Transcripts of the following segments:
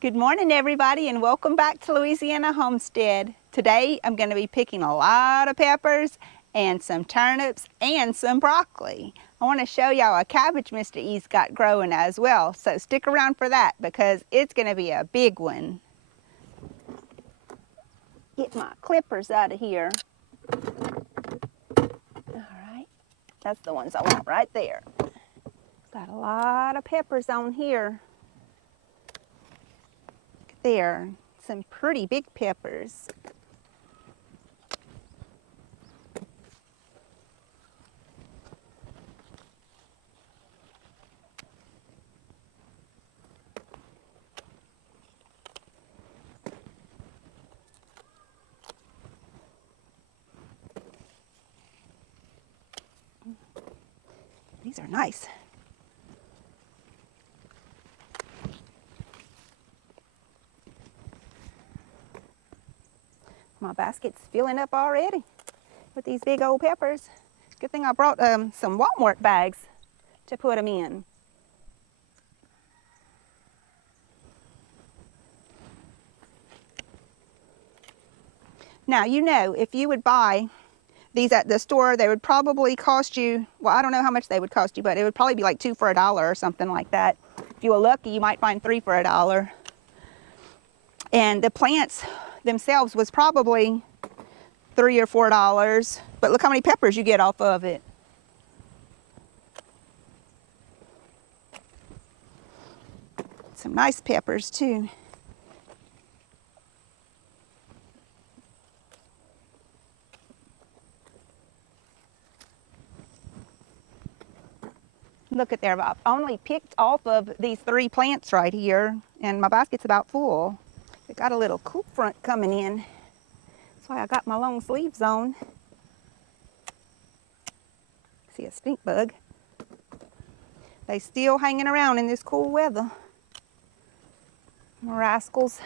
Good morning, everybody, and welcome back to Louisiana Homestead. Today, I'm going to be picking a lot of peppers and some turnips and some broccoli. I want to show y'all a cabbage Mr. E's got growing as well, so stick around for that because it's going to be a big one. Get my clippers out of here. All right, that's the ones I want right there. Got a lot of peppers on here. There, some pretty big peppers. These are nice. My basket's filling up already with these big old peppers. Good thing I brought some Walmart bags to put them in. Now, you know, if you would buy these at the store, they would probably cost you, well, I don't know how much they would cost you, but it would probably be like 2 for $1 or something like that. If you were lucky, you might find 3 for $1. And the plants themselves was probably $3 or $4, but look how many peppers you get off of it. Some nice peppers too. Look at there, I've only picked off of these 3 plants right here, and my basket's about full. It got a little cool front coming in. That's why I got my long sleeves on. See a stink bug. They still hanging around in this cool weather. Rascals.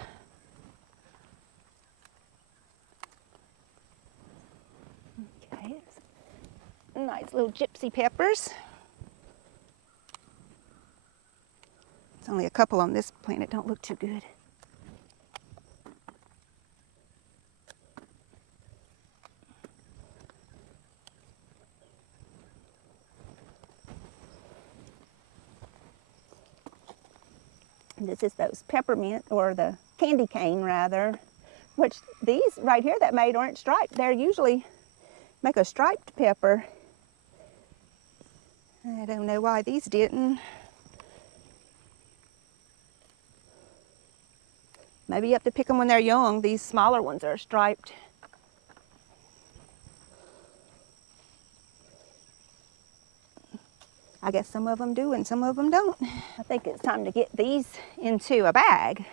Okay, nice little gypsy peppers. There's only a couple on this plant. It don't look too good. This is those peppermint, or the candy cane rather, which these right here that made aren't striped. They're usually make a striped pepper. I don't know why these didn't. Maybe you have to pick them when they're young. These smaller ones are striped. I guess some of them do and some of them don't. I think it's time to get these into a bag.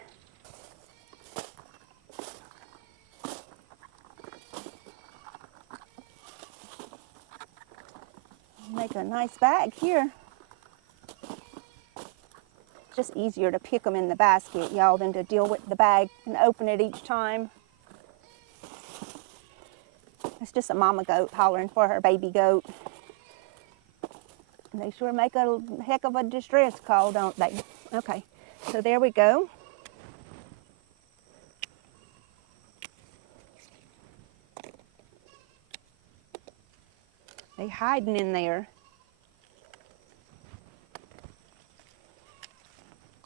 Make a nice bag here. It's just easier to pick them in the basket, y'all, than to deal with the bag and open it each time. It's just a mama goat hollering for her baby goat. They sure make a heck of a distress call, don't they? Okay, so there we go. They hiding in there.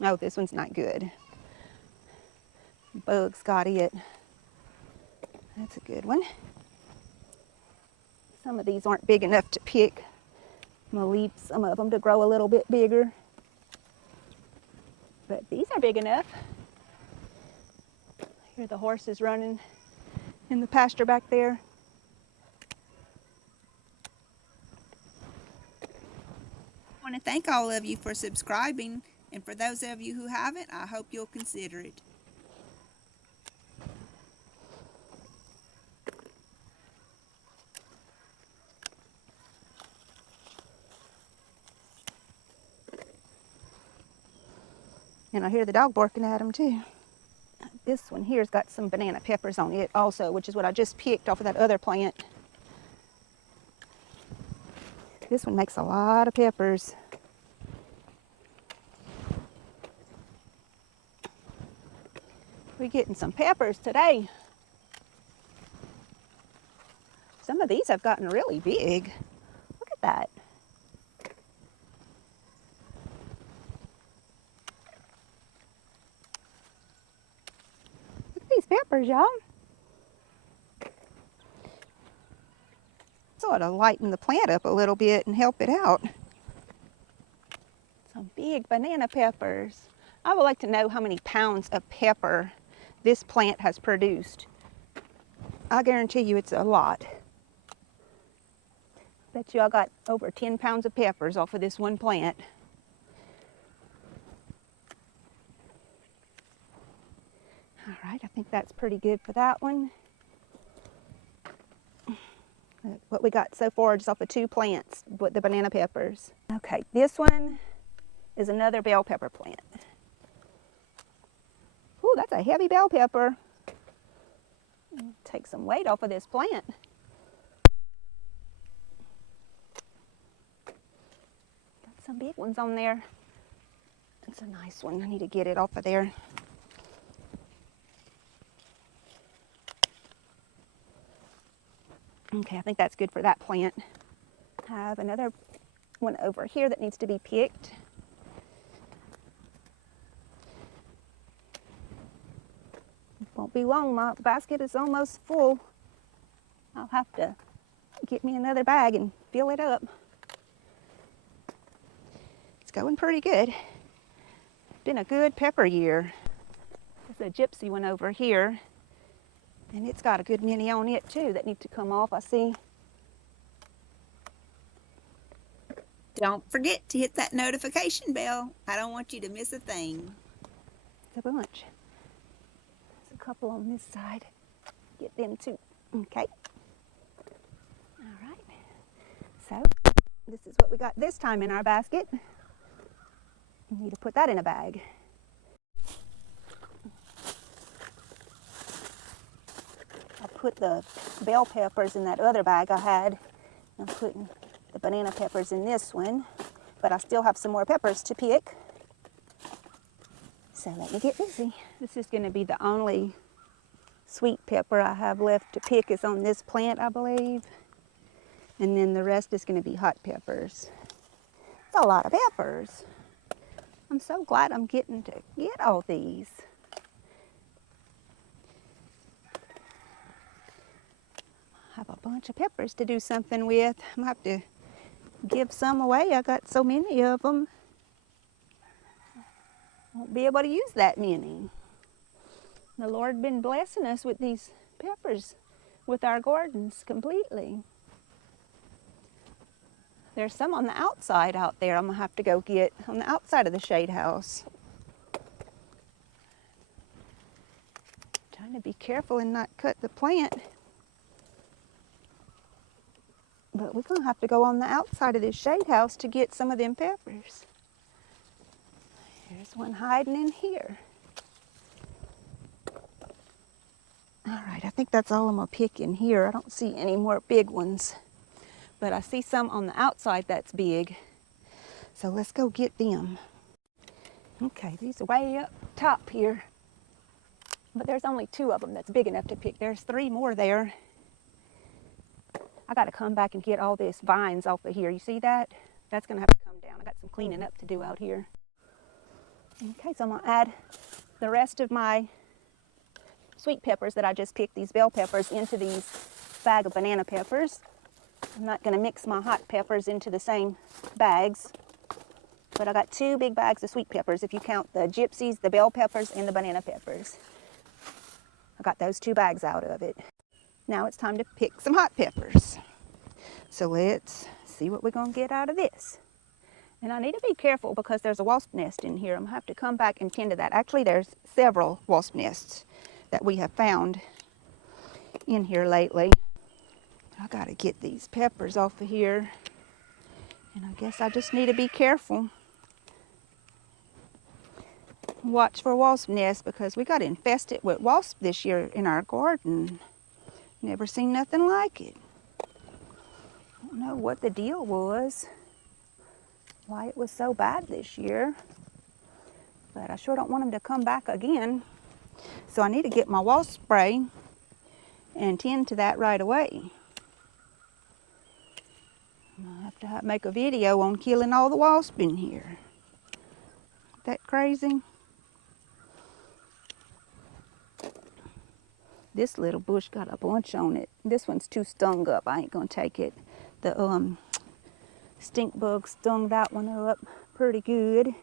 Oh, this one's not good. Bugs got it. That's a good one. Some of these aren't big enough to pick. I'm gonna leave some of them to grow a little bit bigger. But these are big enough. I hear the horses running in the pasture back there. I want to thank all of you for subscribing, and for those of you who haven't, I hope you'll consider it. And I hear the dog barking at them too. This one here's got some banana peppers on it also, which is what I just picked off of that other plant. This one makes a lot of peppers. We're getting some peppers today. Some of these have gotten really big. Look at that. Look at these peppers, y'all. Sort of lighten the plant up a little bit and help it out. Some big banana peppers. I would like to know how many pounds of pepper this plant has produced. I guarantee you it's a lot. Bet you I got over 10 pounds of peppers off of this one plant. All right, I think that's pretty good for that one. What we got so far is off of 2 plants with the banana peppers. Okay, this one is another bell pepper plant. Ooh, that's a heavy bell pepper. Take some weight off of this plant. Got some big ones on there. That's a nice one. I need to get it off of there. Okay, I think that's good for that plant. I have another one over here that needs to be picked. Won't be long, my basket is almost full. I'll have to get me another bag and fill it up. It's going pretty good. Been a good pepper year. There's a gypsy one over here, and it's got a good many on it too that need to come off, I see. Don't forget to hit that notification bell. I don't want you to miss a thing. It's a bunch. There's a couple on this side. Get them too. Okay. All right. So this is what we got this time in our basket. We need to put that in a bag. I put the bell peppers in that other bag I had. I'm putting the banana peppers in this one, but I still have some more peppers to pick. So let me get busy. This is going to be the only sweet pepper I have left to pick is on this plant, I believe. And then the rest is going to be hot peppers. It's a lot of peppers. I'm so glad I'm getting to get all these. I have a bunch of peppers to do something with. I'm going to have to give some away. I got so many of them. Won't be able to use that many. The Lord been blessing us with these peppers with our gardens completely. There's some on the outside out there I'm going to have to go get on the outside of the shade house. Trying to be careful and not cut the plant. But we're going to have to go on the outside of this shade house to get some of them peppers. There's one hiding in here. All right, I think that's all I'm going to pick in here. I don't see any more big ones. But I see some on the outside that's big. So let's go get them. Okay, these are way up top here. But there's only 2 of them that's big enough to pick. There's 3 more there. I got to come back and get all these vines off of here. You see that? That's going to have to come down. I got some cleaning up to do out here. Okay, so I'm going to add the rest of my sweet peppers that I just picked, these bell peppers, into these bag of banana peppers. I'm not going to mix my hot peppers into the same bags, but I got 2 big bags of sweet peppers if you count the gypsies, the bell peppers, and the banana peppers. I got those 2 bags out of it. Now it's time to pick some hot peppers. So let's see what we're going to get out of this. And I need to be careful because there's a wasp nest in here. I'm going to have to come back and tend to that. Actually, there's several wasp nests that we have found in here lately. I got to get these peppers off of here. And I guess I just need to be careful. Watch for wasp nests because we got infested with wasps this year in our garden. Never seen nothing like it. Don't know what the deal was. Why it was so bad this year. But I sure don't want them to come back again. So I need to get my wasp spray and tend to that right away. I'll have to make a video on killing all the wasps in here. Isn't that crazy? This little bush got a bunch on it. This one's too stung up. I ain't gonna take it. The stink bug stung that one up pretty good.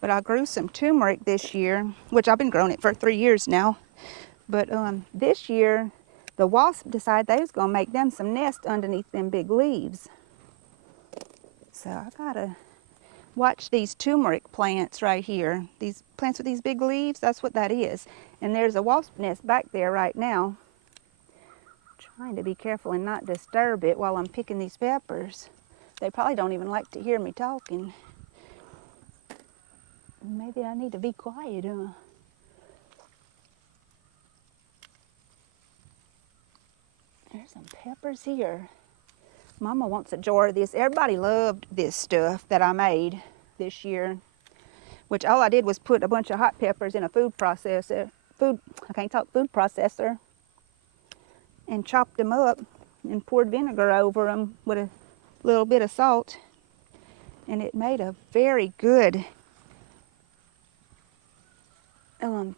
But I grew some turmeric this year, which I've been growing it for 3 years now. But this year, the wasp decided they was gonna make them some nest underneath them big leaves. So I gotta watch these turmeric plants right here. These plants with these big leaves, that's what that is. And there's a wasp nest back there right now. Trying to be careful and not disturb it while I'm picking these peppers. They probably don't even like to hear me talking. Maybe I need to be quiet, huh? There's some peppers here. Mama wants a jar of this. Everybody loved this stuff that I made this year, which all I did was put a bunch of hot peppers in a food processor, food processor, and chopped them up and poured vinegar over them with a little bit of salt. And it made a very good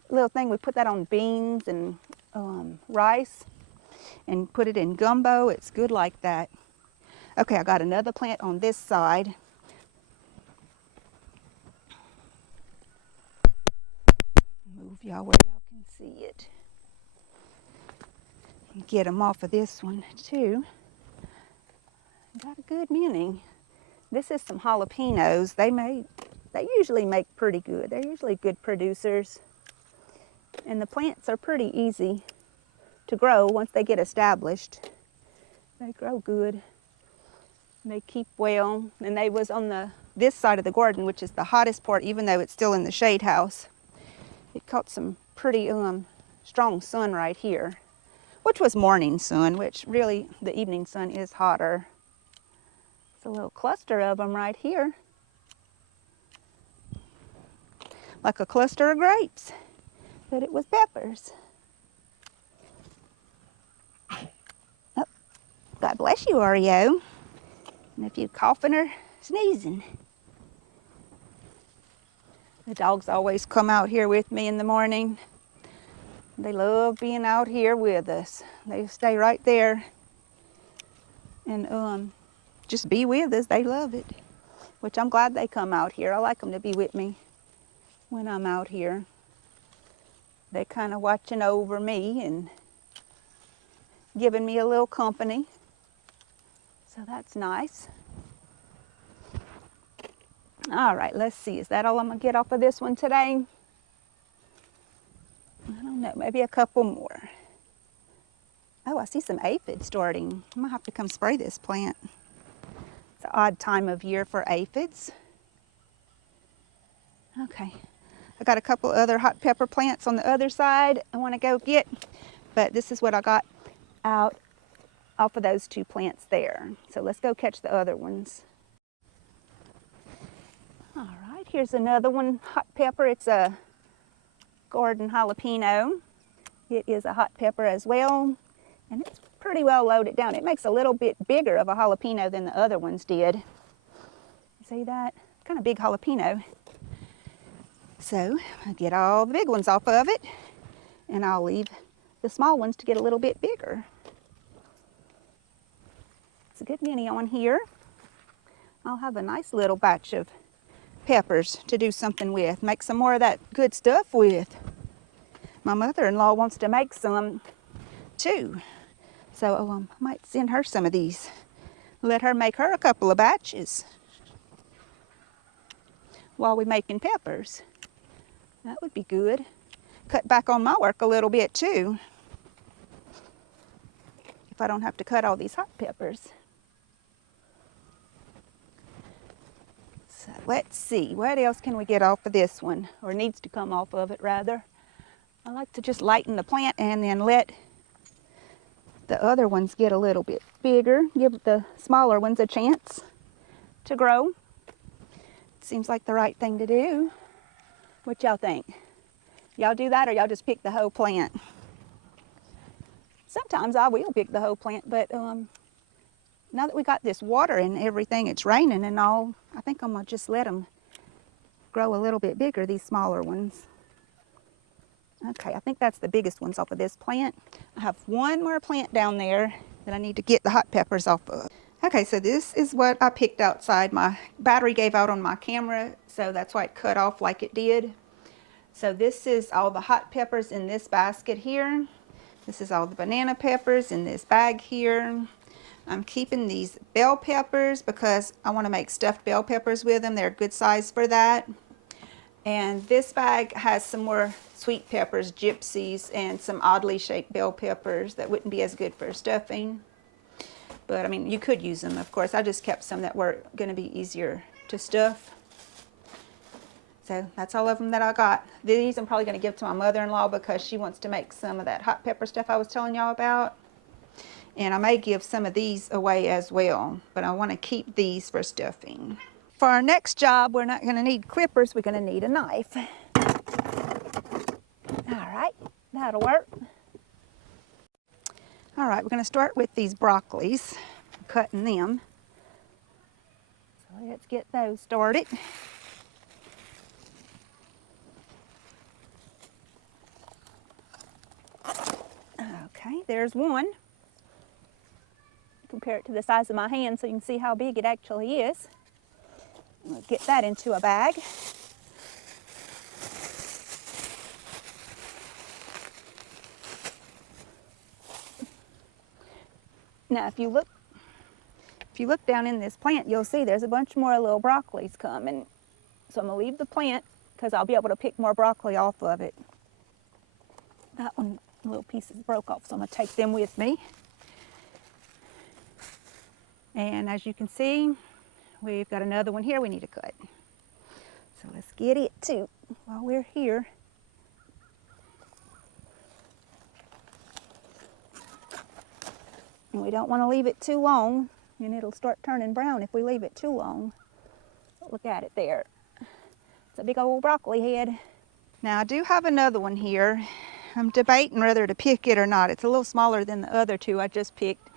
little thing. We put that on beans and rice and put it in gumbo. It's good like that. Okay, I got another plant on this side. Move y'all where y'all can see it. Get them off of this one too. Got a good many. This is some jalapenos. They usually make pretty good. They're usually good producers. And the plants are pretty easy to grow once they get established. They grow good. They keep well. And they was on this side of the garden, which is the hottest part, even though it's still in the shade house. It caught some pretty strong sun right here, which was morning sun, which really the evening sun is hotter. It's a little cluster of them right here. Like a cluster of grapes, but it was peppers. Oh, God bless you, Oreo. And if you're coughing or sneezing. The dogs always come out here with me in the morning. They love being out here with us. They stay right there and just be with us. They love it, which I'm glad they come out here. I like them to be with me when I'm out here. They're kind of watching over me and giving me a little company. So that's nice. All right, let's see. Is that all I'm going to get off of this one today? I don't know, maybe a couple more. Oh, I see some aphids starting. I'm going to have to come spray this plant. It's an odd time of year for aphids. Okay, I got a couple other hot pepper plants on the other side I want to go get, but this is what I got out off of those two plants there. So let's go catch the other ones. All right, here's another one, hot pepper. It's a garden jalapeno. It is a hot pepper as well, and it's pretty well loaded down. It makes a little bit bigger of a jalapeno than the other ones did. See that? Kind of big jalapeno. So I'll get all the big ones off of it, and I'll leave the small ones to get a little bit bigger. It's a good many on here. I'll have a nice little batch of peppers to do something with. Make some more of that good stuff with. My mother-in-law wants to make some too. So I might send her some of these. Let her make her a couple of batches while we're making peppers. That would be good. Cut back on my work a little bit too, if I don't have to cut all these hot peppers. So let's see, what else can we get off of this one, or needs to come off of it rather. I like to just lighten the plant and then let the other ones get a little bit bigger, give the smaller ones a chance to grow. Seems like the right thing to do. What y'all think? Y'all do that or y'all just pick the whole plant? Sometimes I will pick the whole plant, but now that we got this water and everything, it's raining and all, I think I'm gonna just let them grow a little bit bigger, these smaller ones. Okay, I think that's the biggest ones off of this plant. I have one more plant down there that I need to get the hot peppers off of. Okay, so this is what I picked outside. My battery gave out on my camera, so that's why it cut off like it did. So this is all the hot peppers in this basket here. This is all the banana peppers in this bag here. I'm keeping these bell peppers because I want to make stuffed bell peppers with them. They're a good size for that. And this bag has some more sweet peppers, gypsies, and some oddly shaped bell peppers that wouldn't be as good for stuffing. But I mean, you could use them, of course. I just kept some that were going to be easier to stuff. So that's all of them that I got. These I'm probably going to give to my mother-in-law because she wants to make some of that hot pepper stuff I was telling y'all about. And I may give some of these away as well, but I want to keep these for stuffing. For our next job, we're not going to need clippers, we're going to need a knife. All right, that'll work. All right, we're going to start with these broccolis, cutting them. So let's get those started. Okay, there's one. Compare it to the size of my hand so you can see how big it actually is. We'll get that into a bag. Now if you look down in this plant, you'll see there's a bunch more little broccolis coming. So I'm gonna leave the plant because I'll be able to pick more broccoli off of it. That one, little pieces broke off, so I'm gonna take them with me. And as you can see, we've got another one here we need to cut. So let's get it too while we're here. And we don't want to leave it too long, and it'll start turning brown if we leave it too long. Look at it there. It's a big old broccoli head. Now I do have another one here. I'm debating whether to pick it or not. It's a little smaller than the other two I just picked.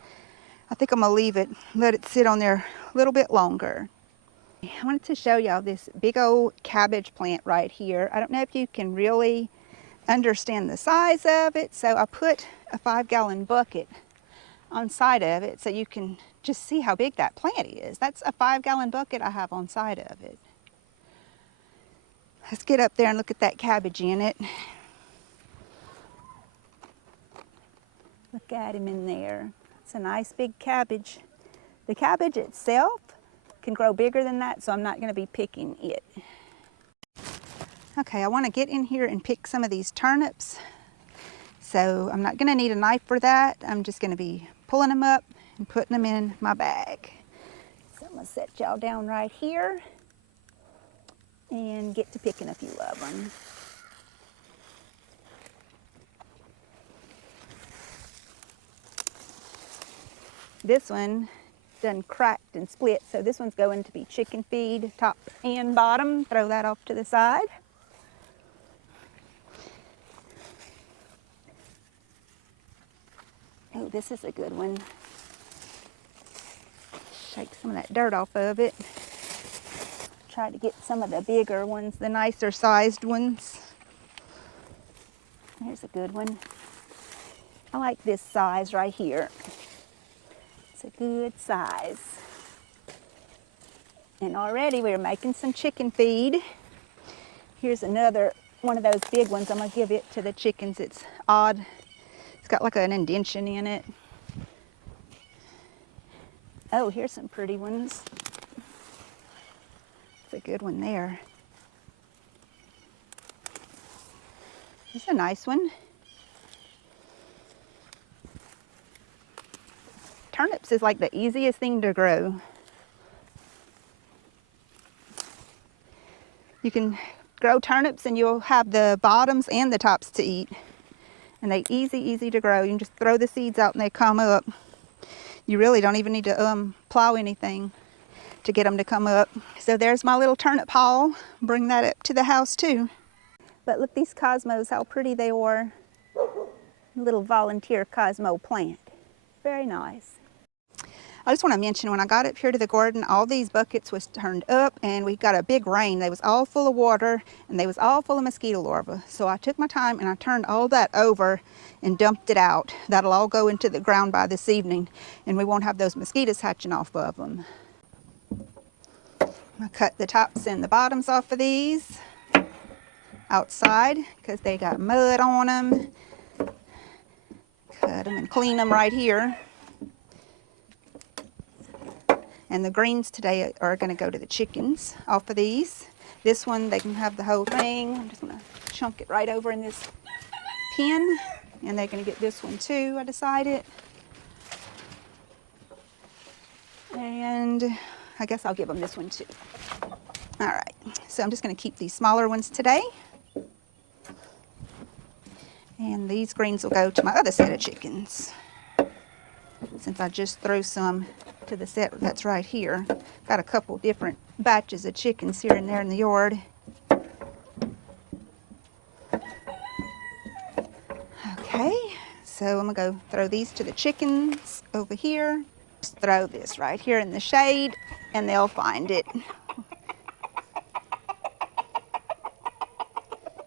I think I'm gonna leave it, let it sit on there a little bit longer. I wanted to show y'all this big old cabbage plant right here. I don't know if you can really understand the size of it, so I put a 5-gallon bucket on side of it so you can just see how big that plant is. That's a 5-gallon bucket I have on side of it. Let's get up there and look at that cabbage in it. Look at him in there. It's a nice big cabbage. The cabbage itself can grow bigger than that, so I'm not going to be picking it. Okay, I want to get in here and pick some of these turnips. So I'm not going to need a knife for that. I'm just going to be pulling them up and putting them in my bag. So I'm going to set y'all down right here and get to picking a few of them. This one done cracked and split, so this one's going to be chicken feed, top and bottom. Throw that off to the side. Oh, this is a good one. Shake some of that dirt off of it. Try to get some of the bigger ones, the nicer sized ones. Here's a good one. I like this size right here. It's a good size. And already we're making some chicken feed. Here's another one of those big ones. I'm gonna give it to the chickens. It's odd. It's got like an indentation in it. Oh, here's some pretty ones. It's a good one there. It's a nice one. Turnips is like the easiest thing to grow. You can grow turnips and you'll have the bottoms and the tops to eat. And they easy to grow. You can just throw the seeds out and they come up. You really don't even need to plow anything. to get them to come up. So there's my little turnip haul. Bring that up to the house too. But look, these cosmos, how pretty they are. Little volunteer cosmo plant. Very nice. I just want to mention, when I got up here to the garden, all these buckets was turned up and we got a big rain. They was all full of water and they was all full of mosquito larvae. So I took my time and I turned all that over and dumped it out. That'll all go into the ground by this evening and we won't have those mosquitoes hatching off of them. I cut the tops and the bottoms off of these outside because they got mud on them. Cut them and clean them right here. And the greens today are going to go to the chickens off of these. This one, they can have the whole thing. I'm just going to chunk it right over in this pen. And they're going to get this one too, I decided. And I guess I'll give them this one too. All right, so I'm just going to keep these smaller ones today. And these greens will go to my other set of chickens. Since I just threw some to the set that's right here. Got a couple different batches of chickens here and there in the yard. Okay, so I'm gonna go throw these to the chickens over here. Just throw this right here in the shade and they'll find it.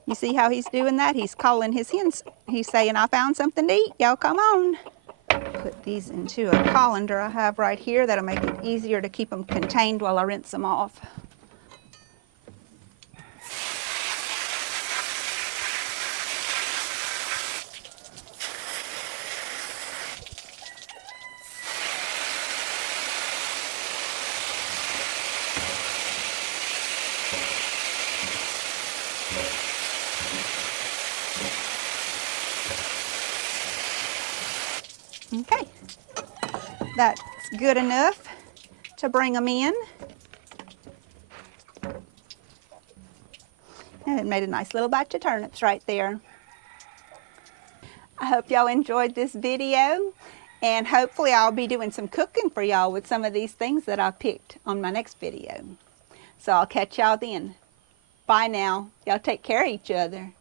You see how he's doing that? He's calling his hens. He's saying, I found something to eat, y'all come on. Put these into a colander I have right here. That'll make it easier to keep them contained while I rinse them off. Okay, that's good enough to bring them in. And it made a nice little batch of turnips right there. I hope y'all enjoyed this video, and hopefully I'll be doing some cooking for y'all with some of these things that I picked on my next video. So I'll catch y'all then. Bye now. Y'all take care of each other.